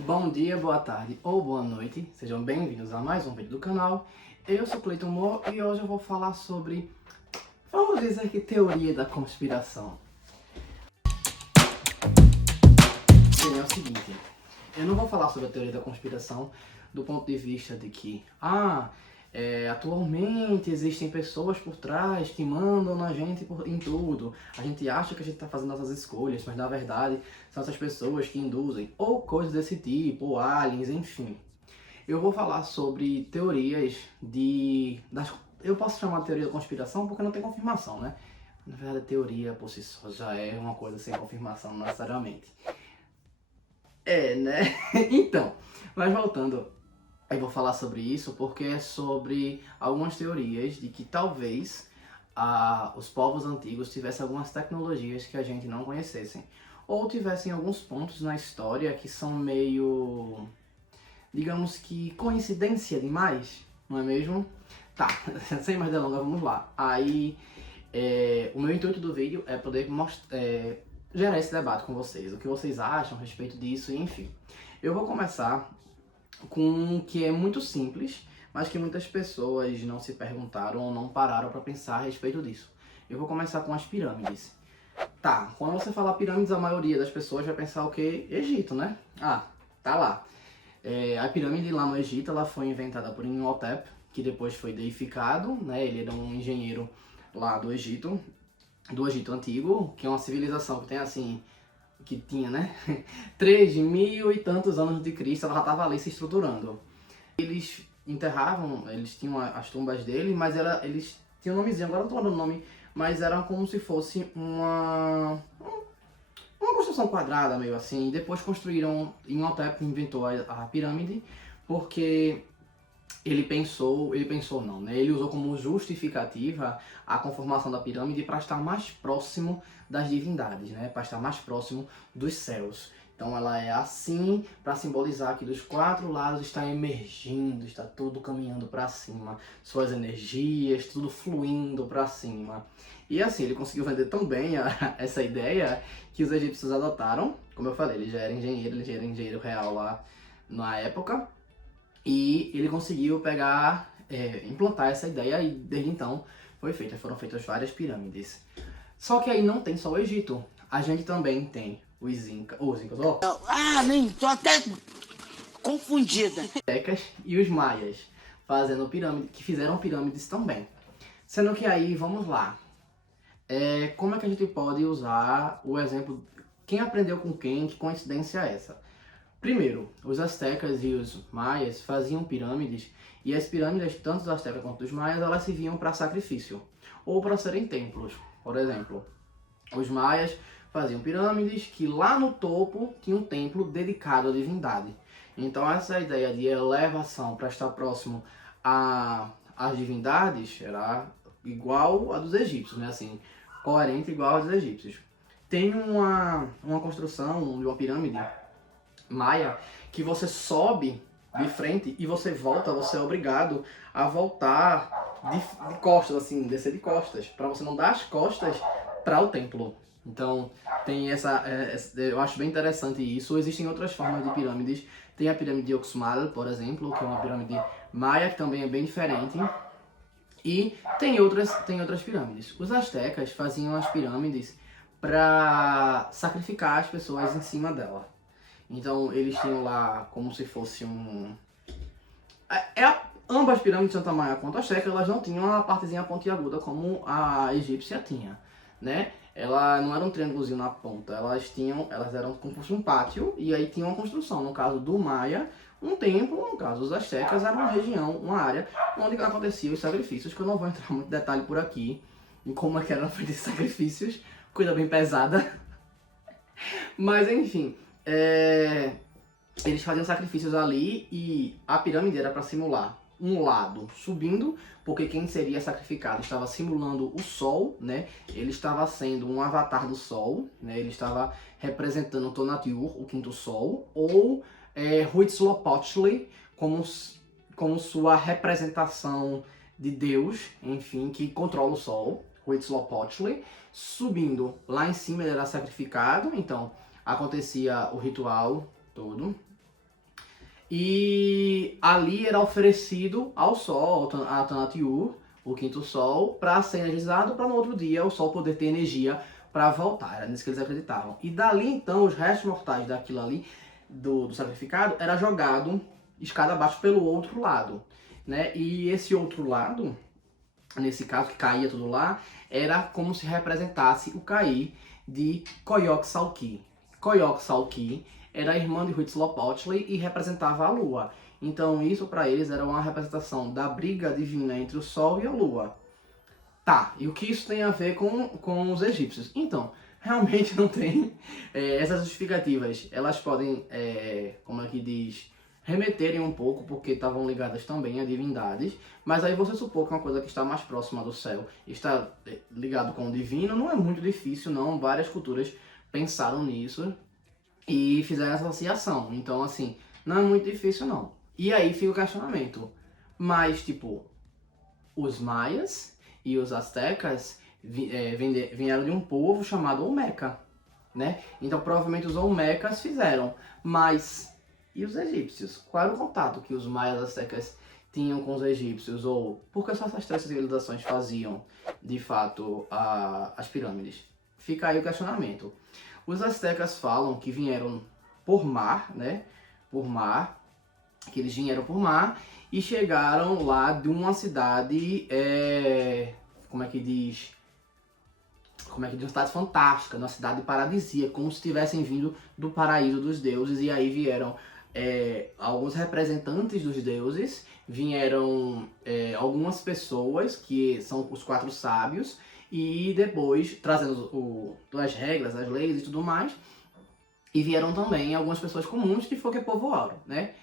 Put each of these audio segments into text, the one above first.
Bom dia, boa tarde ou boa noite, sejam bem-vindos a mais um vídeo do canal. Eu sou Cleiton Moore e hoje eu vou falar sobre, vamos dizer que teoria da conspiração. Bem, é o seguinte, eu não vou falar sobre a teoria da conspiração do ponto de vista de que, atualmente existem pessoas por trás que mandam na gente em tudo. A gente acha que a gente está fazendo nossas escolhas, mas na verdade são essas pessoas que induzem, ou coisas desse tipo, ou aliens, enfim. Eu vou falar sobre teorias eu posso chamar de teoria da conspiração porque não tem confirmação, né? Na verdade, a teoria por si só já é uma coisa sem confirmação necessariamente. Né? Então, mas voltando, eu vou falar sobre isso porque é sobre algumas teorias de que talvez os povos antigos tivessem algumas tecnologias que a gente não conhecesse. Ou tivessem alguns pontos na história que são meio, digamos que coincidência demais, não é mesmo? Tá, sem mais delongas, vamos lá. O meu intuito do vídeo é poder gerar esse debate com vocês, o que vocês acham a respeito disso, enfim. Eu vou começar com um que é muito simples, mas que muitas pessoas não se perguntaram ou não pararam para pensar a respeito disso. Eu vou começar com as pirâmides. Tá, quando você falar pirâmides, a maioria das pessoas vai pensar o quê? Egito, né? Tá lá. A pirâmide lá no Egito, ela foi inventada por Imhotep, que depois foi deificado, né? Ele era um engenheiro lá do Egito Antigo, que é uma civilização que tem assim, que tinha, né? 3.000 e tantos anos de Cristo, ela já estava ali se estruturando. Eles enterravam, eles tinham as tumbas dele, mas eles tinham um nomezinho, agora não estou lembrando o nome, mas era como se fosse uma construção quadrada, meio assim. E depois construíram, Imhotep inventou a pirâmide, porque ele pensou não, né? Ele usou como justificativa a conformação da pirâmide para estar mais próximo das divindades, né? Para estar mais próximo dos céus. Então ela é assim para simbolizar que dos quatro lados está emergindo, está tudo caminhando para cima, suas energias, tudo fluindo para cima. E assim, ele conseguiu vender tão bem essa ideia que os egípcios adotaram. Como eu falei, ele já era engenheiro real lá na época. E ele conseguiu implantar essa ideia e desde então foram feitas várias pirâmides. Só que aí não tem só o Egito, a gente também tem os Incas, Nem tô até confundida. Aztecas e os Maias, que fizeram pirâmides também. Sendo que aí, vamos lá, como é que a gente pode usar o exemplo, quem aprendeu com quem, que coincidência é essa? Primeiro, os astecas e os maias faziam pirâmides, e as pirâmides, tanto dos astecas quanto dos maias, elas serviam para sacrifício, ou para serem templos. Por exemplo, os maias faziam pirâmides que lá no topo tinha um templo dedicado à divindade. Então essa ideia de elevação para estar próximo às divindades era igual a dos egípcios, né? Assim, coerente igual a dos egípcios. Tem uma construção de uma pirâmide maia que você sobe de frente e você é obrigado a voltar de costas, assim, descer de costas, para você não dar as costas para o templo. Então tem eu acho bem interessante isso. Existem outras formas de pirâmides. Tem a pirâmide de Uxmal, por exemplo, que é uma pirâmide maia que também é bem diferente. E tem outras pirâmides. Os astecas faziam as pirâmides para sacrificar as pessoas em cima dela. Então eles tinham lá como se fosse ambas pirâmides, tanto a maia quanto a asteca, elas não tinham a partezinha pontiaguda como a egípcia tinha, né? Ela não era um triângulozinho na ponta, elas eram como se fosse um pátio, e aí tinha uma construção. No caso do maia, um templo. No caso dos astecas, era uma região, uma área onde aconteciam os sacrifícios, que eu não vou entrar muito em detalhe por aqui, em como é que eram feitos esses sacrifícios, coisa bem pesada. Mas enfim, eles faziam sacrifícios ali e a pirâmide era para simular um lado subindo, porque quem seria sacrificado estava simulando o sol, né? Ele estava sendo um avatar do sol, né? Ele estava representando Tonatiuh, o quinto sol, ou Huitzilopochtli como sua representação de Deus, enfim, que controla o sol, Huitzilopochtli. Subindo lá em cima ele era sacrificado, então acontecia o ritual todo. E ali era oferecido ao Sol, a Tonatiuh, o quinto Sol, para ser energizado, para no outro dia o Sol poder ter energia para voltar. Era nisso que eles acreditavam. E dali então os restos mortais daquilo ali, do sacrificado, era jogado escada abaixo pelo outro lado, né? E esse outro lado, nesse caso que caía tudo lá, era como se representasse o cair de Coyolxauhqui. Coyolxauhqui era a irmã de Huitzilopochtli e representava a lua. Então isso para eles era uma representação da briga divina entre o Sol e a Lua. Tá, e o que isso tem a ver com os egípcios? Então, realmente não tem. Essas justificativas, elas podem, como é que diz, remeterem um pouco, porque estavam ligadas também a divindades, mas aí você supor que uma coisa que está mais próxima do céu está ligado com o divino, não é muito difícil não, várias culturas pensaram nisso e fizeram essa associação, então assim, não é muito difícil não. E aí fica o questionamento, mas tipo, os maias e os astecas vieram de um povo chamado Olmeca, né? Então provavelmente os Olmecas fizeram, mas e os egípcios? Qual era o contato que os maias e astecas tinham com os egípcios? Ou por que só essas três civilizações faziam, de fato, as pirâmides? Fica aí o questionamento. Os astecas falam que vieram por mar, né? Por mar, que eles vieram por mar e chegaram lá de uma cidade, como é que diz? De uma cidade fantástica, de uma cidade paradisíaca, como se tivessem vindo do paraíso dos deuses, e aí vieram alguns representantes dos deuses, vieram algumas pessoas, que são os 4 sábios, e depois trazendo as regras, as leis e tudo mais, e vieram também algumas pessoas comuns que foi que povoaram, né?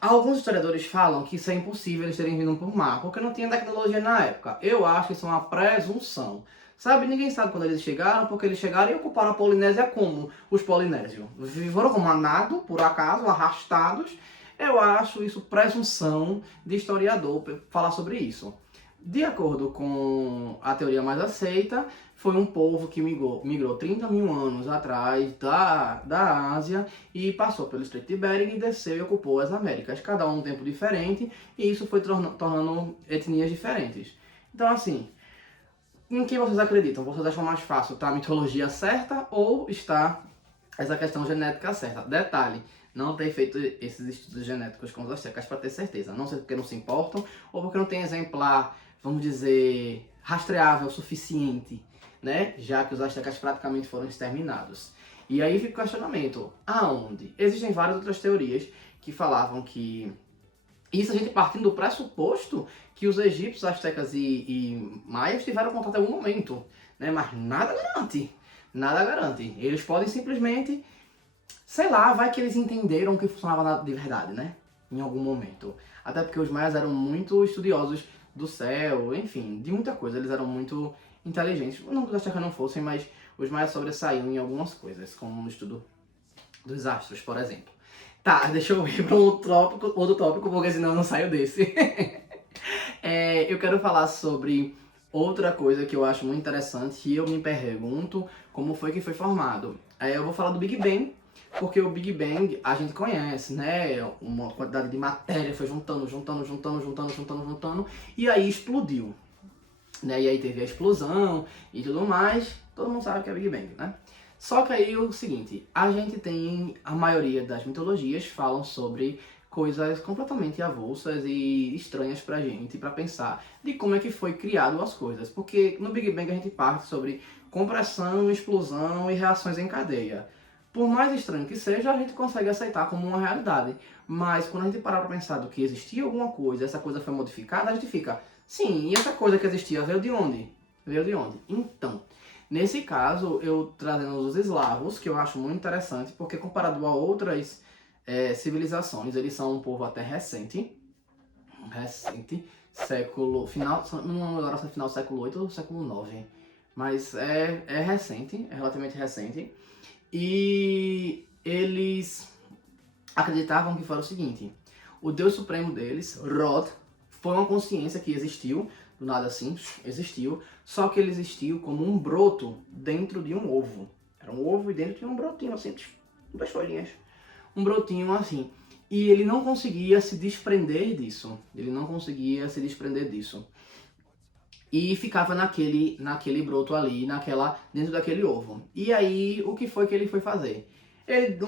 Alguns historiadores falam que isso é impossível eles terem vindo por mar, porque não tinha tecnologia na época. Eu acho que isso é uma presunção. Sabe, ninguém sabe quando eles chegaram, porque eles chegaram e ocuparam a Polinésia como os polinésios. Foram como a nado, por acaso, arrastados. Eu acho isso presunção de historiador falar sobre isso. De acordo com a teoria mais aceita, foi um povo que migrou 30 mil anos atrás da Ásia e passou pelo Estreito de Bering e desceu e ocupou as Américas, cada um tempo diferente, e isso foi tornando etnias diferentes. Então assim, em que vocês acreditam? Vocês acham mais fácil estar a mitologia certa ou está essa questão genética certa? Detalhe, não ter feito esses estudos genéticos com os astecas para ter certeza. Não sei porque não se importam ou porque não tem exemplar, vamos dizer, rastreável o suficiente, né? Já que os astecas praticamente foram exterminados. E aí fica o questionamento, aonde? Existem várias outras teorias que falavam que isso a gente partindo do pressuposto que os egípcios, astecas e maias tiveram contato em algum momento, né? Mas nada garante, nada garante. Eles podem simplesmente, sei lá, vai que eles entenderam que funcionava de verdade, né? Em algum momento. Até porque os maias eram muito estudiosos do céu, enfim, de muita coisa. Eles eram muito inteligentes. Não que os astecas não fossem, mas os maias sobressaíam em algumas coisas, como no estudo dos astros, por exemplo. Tá, deixa eu ir para outro tópico, porque senão eu não saio desse. Eu quero falar sobre outra coisa que eu acho muito interessante e eu me pergunto como foi que foi formado. Eu vou falar do Big Bang, porque o Big Bang a gente conhece, né? Uma quantidade de matéria foi juntando, e aí explodiu. Né? E aí teve a explosão e tudo mais, todo mundo sabe o que é Big Bang, né? Só que aí o seguinte, a gente tem, a maioria das mitologias falam sobre coisas completamente avulsas e estranhas pra gente, pra pensar de como é que foi criado as coisas. Porque no Big Bang a gente parte sobre compressão, explosão e reações em cadeia. Por mais estranho que seja, a gente consegue aceitar como uma realidade. Mas quando a gente parar pra pensar do que existia alguma coisa, essa coisa foi modificada, a gente fica, sim, e essa coisa que existia veio de onde? Veio de onde? Então, nesse caso, eu trazendo os eslavos, que eu acho muito interessante, porque comparado a outras civilizações, eles são um povo até recente, século, não lembro agora se é final do século 8 ou século 9, mas é recente, é relativamente recente, e eles acreditavam que foi o seguinte, o deus supremo deles, Rod, foi uma consciência que existiu, do nada assim, existiu, só que ele existiu como um broto dentro de um ovo. Era um ovo e dentro tinha um brotinho assim, 2 folhinhas. Um brotinho assim. e ele não conseguia se desprender disso. Ele não conseguia se desprender disso. E ficava naquele broto ali, dentro daquele ovo. E aí, o que foi que ele foi fazer?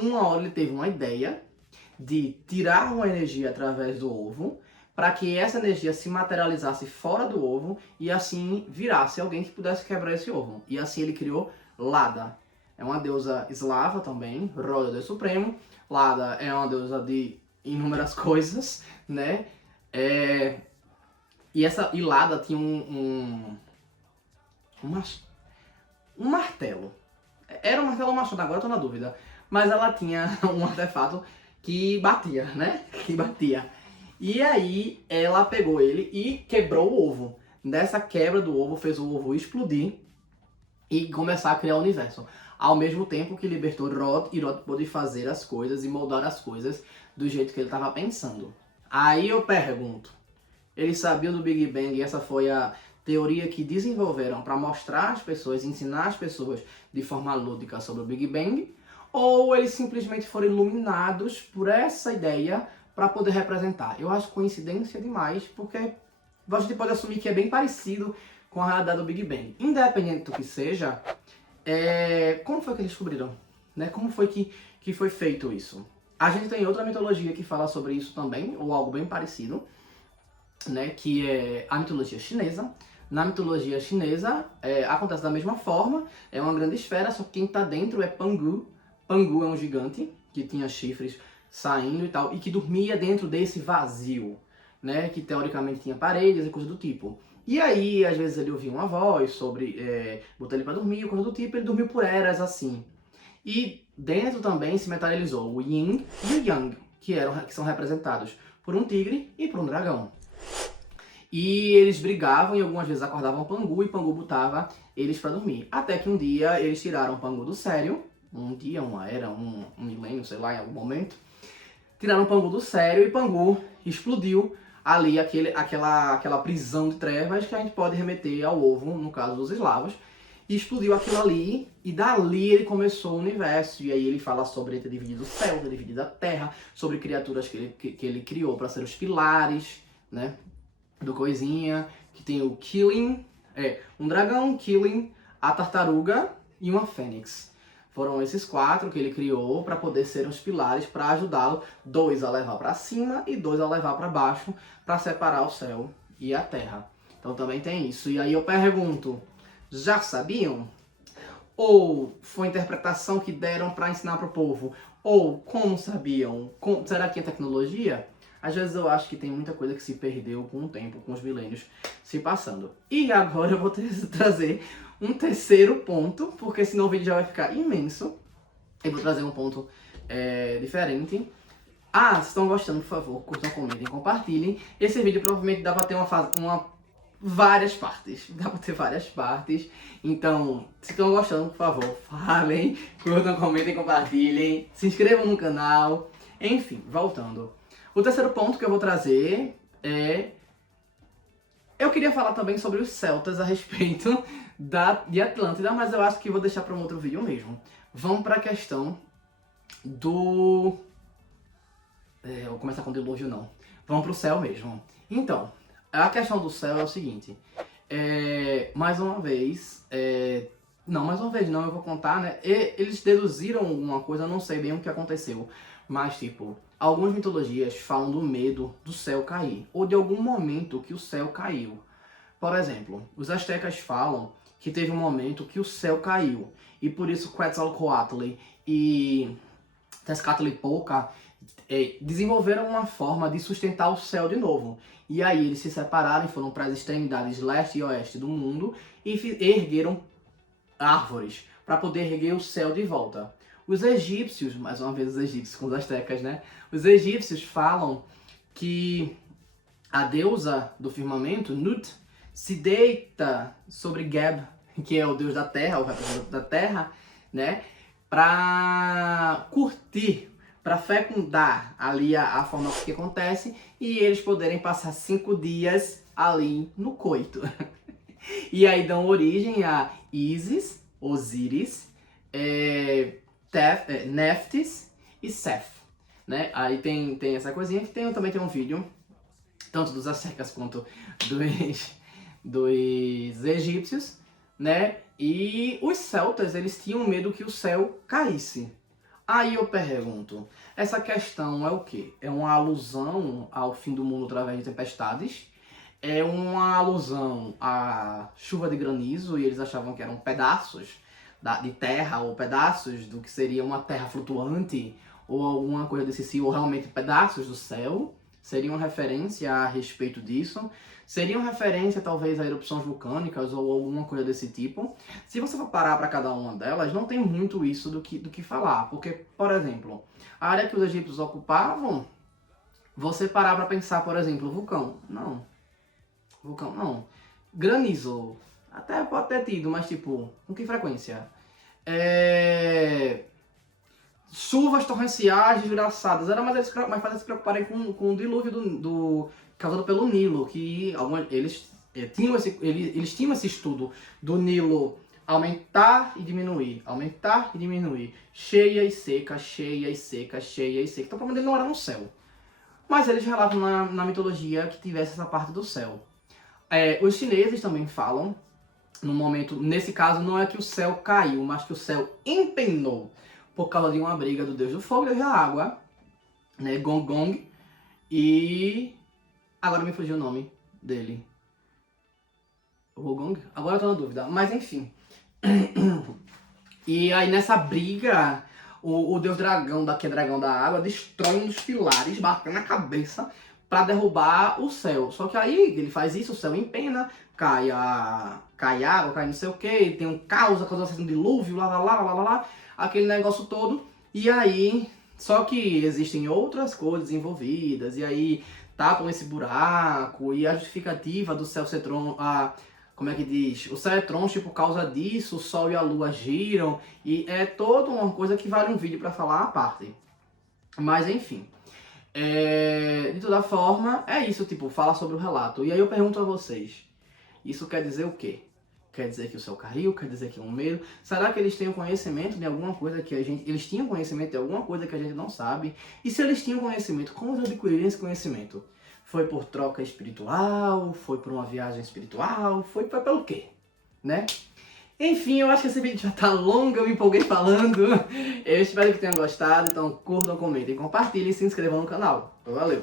Uma hora ele teve uma ideia de tirar uma energia através do ovo, para que essa energia se materializasse fora do ovo e assim virasse alguém que pudesse quebrar esse ovo. E assim ele criou Lada. É uma deusa eslava também, Rod é o Deus Supremo. Lada é uma deusa de inúmeras coisas, né? E Lada tinha um martelo. Era um martelo ou um machado, agora eu tô na dúvida. Mas ela tinha um artefato que batia, né? Que batia. E aí ela pegou ele e quebrou o ovo. Nessa quebra do ovo, fez o ovo explodir e começar a criar o universo. Ao mesmo tempo que libertou Rod, e Rod pôde fazer as coisas e moldar as coisas do jeito que ele estava pensando. Aí eu pergunto, eles sabiam do Big Bang e essa foi a teoria que desenvolveram para mostrar às pessoas, ensinar as pessoas de forma lúdica sobre o Big Bang? Ou eles simplesmente foram iluminados por essa ideia para poder representar? Eu acho coincidência demais, porque a gente pode assumir que é bem parecido com a realidade do Big Bang. Independente do que seja, como foi que eles descobriram? Né? Como foi que foi feito isso? A gente tem outra mitologia que fala sobre isso também, ou algo bem parecido, né? Que é a mitologia chinesa. Na mitologia chinesa, acontece da mesma forma, é uma grande esfera, só que quem está dentro é Pangu. Pangu é um gigante que tinha chifres saindo e tal, e que dormia dentro desse vazio, né? Que teoricamente tinha paredes e coisa do tipo. E aí, às vezes ele ouvia uma voz sobre botar ele para dormir, coisa do tipo, ele dormiu por eras assim. E dentro também se materializou o Yin e o Yang, que são representados por um tigre e por um dragão. E eles brigavam e algumas vezes acordavam Pangu e Pangu botava eles para dormir. Até que um dia eles tiraram Pangu do sério, um dia, uma era, um milênio, sei lá, em algum momento. Tiraram Pangu do sério e Pangu explodiu ali aquela prisão de trevas que a gente pode remeter ao ovo, no caso dos eslavos. E explodiu aquilo ali, e dali ele começou o universo. E aí ele fala sobre ele ter dividido o céu, ter dividido a terra, sobre criaturas que ele criou para ser os pilares, né, do coisinha, que tem o Killing, um dragão, Killing, a tartaruga e uma fênix. Foram esses 4 que ele criou para poder ser os pilares para ajudá-lo, 2 a levar para cima e 2 a levar para baixo, para separar o céu e a terra. Então também tem isso. E aí eu pergunto, já sabiam? Ou foi interpretação que deram para ensinar para o povo? Ou como sabiam? Será que é tecnologia? Às vezes eu acho que tem muita coisa que se perdeu com o tempo, com os milênios se passando. E agora eu vou trazer um terceiro ponto, porque senão o vídeo já vai ficar imenso. Eu vou trazer um ponto diferente. Se estão gostando, por favor, curtam, comentem, compartilhem. Esse vídeo provavelmente dá pra ter várias partes. Dá pra ter várias partes. Então, se estão gostando, por favor, falem, curtam, comentem, compartilhem. Se inscrevam no canal. Enfim, voltando. O terceiro ponto que eu vou trazer é... Eu queria falar também sobre os celtas a respeito de Atlântida, mas eu acho que vou deixar para um outro vídeo mesmo. Vamos para a questão do... eu vou começar com dilúvio, não. Vamos para o céu mesmo. Então, a questão do céu é o seguinte. Mais uma vez... Não, mais uma vez não, eu vou contar, né? Eles deduziram alguma coisa, eu não sei bem o que aconteceu. Mas, tipo, algumas mitologias falam do medo do céu cair, ou de algum momento que o céu caiu. Por exemplo, os astecas falam que teve um momento que o céu caiu, e por isso Quetzalcoatl e Tezcatlipoca desenvolveram uma forma de sustentar o céu de novo. E aí eles se separaram e foram para as extremidades leste e oeste do mundo e ergueram árvores para poder erguer o céu de volta. Os egípcios, mais uma vez os egípcios com os astecas, né? Os egípcios falam que a deusa do firmamento, Nut, se deita sobre Geb, que é o deus da terra, o representante da terra, né? Para curtir, para fecundar ali a forma que acontece e eles poderem passar 5 dias ali no coito. E aí dão origem a Isis, Osíris, Neftis e Seth. né? Aí tem essa coisinha que também tem um vídeo, tanto dos astecas quanto dos egípcios, né? E os celtas, eles tinham medo que o céu caísse. Aí eu pergunto, essa questão é o quê? É uma alusão ao fim do mundo através de tempestades? É uma alusão à chuva de granizo e eles achavam que eram pedaços de terra ou pedaços do que seria uma terra flutuante ou alguma coisa desse tipo, ou realmente pedaços do céu? Seriam referência a respeito disso? Seriam referência talvez a erupções vulcânicas ou alguma coisa desse tipo? Se você for parar para cada uma delas, não tem muito isso do que falar, porque, por exemplo, a área que os egípcios ocupavam, você parar para pensar, por exemplo, vulcão, não. Vulcão, não. Granizo, até pode ter tido, mas tipo, com que frequência? Chuvas torrenciais desgraçadas. Era mais fácil se preocuparem com o dilúvio causado pelo Nilo, que eles tinham esse estudo do Nilo aumentar e diminuir, cheia e seca, cheia e seca, cheia e seca. Então o problema dele não era no céu. Mas eles relatam na mitologia que tivesse essa parte do céu. Os chineses também falam, no momento, nesse caso não é que o céu caiu, mas que o céu empenou por causa de uma briga do deus do fogo e da água, né, Gong Gong, e agora me fugiu o nome dele. O Gong? Agora eu tô na dúvida, mas enfim. E aí nessa briga, o deus dragão, que é dragão da água, destrói um dos pilares, batendo na cabeça para derrubar o céu. Só que aí ele faz isso, o céu empena, cai água, cai não sei o que, tem um caos, causa um dilúvio, lá, aquele negócio todo. E aí, só que existem outras coisas envolvidas, e aí tapam esse buraco, e a justificativa do céu ser como é que diz? O céu é troncho por causa disso, o sol e a lua giram, e é toda uma coisa que vale um vídeo para falar à parte. Mas enfim. De toda forma, é isso, tipo, fala sobre o relato. E aí eu pergunto a vocês, isso quer dizer o quê? Quer dizer que o céu caiu? Quer dizer que é um medo? Será que eles têm conhecimento de alguma coisa que eles tinham conhecimento de alguma coisa que a gente não sabe? E se eles tinham conhecimento, como eles adquiriram esse conhecimento? Foi por troca espiritual? Foi por uma viagem espiritual? Foi pelo quê? Né? Enfim, eu acho que esse vídeo já tá longo, eu me empolguei falando. Eu espero que tenham gostado, então curtam, comentem, compartilhem e se inscrevam no canal. Valeu!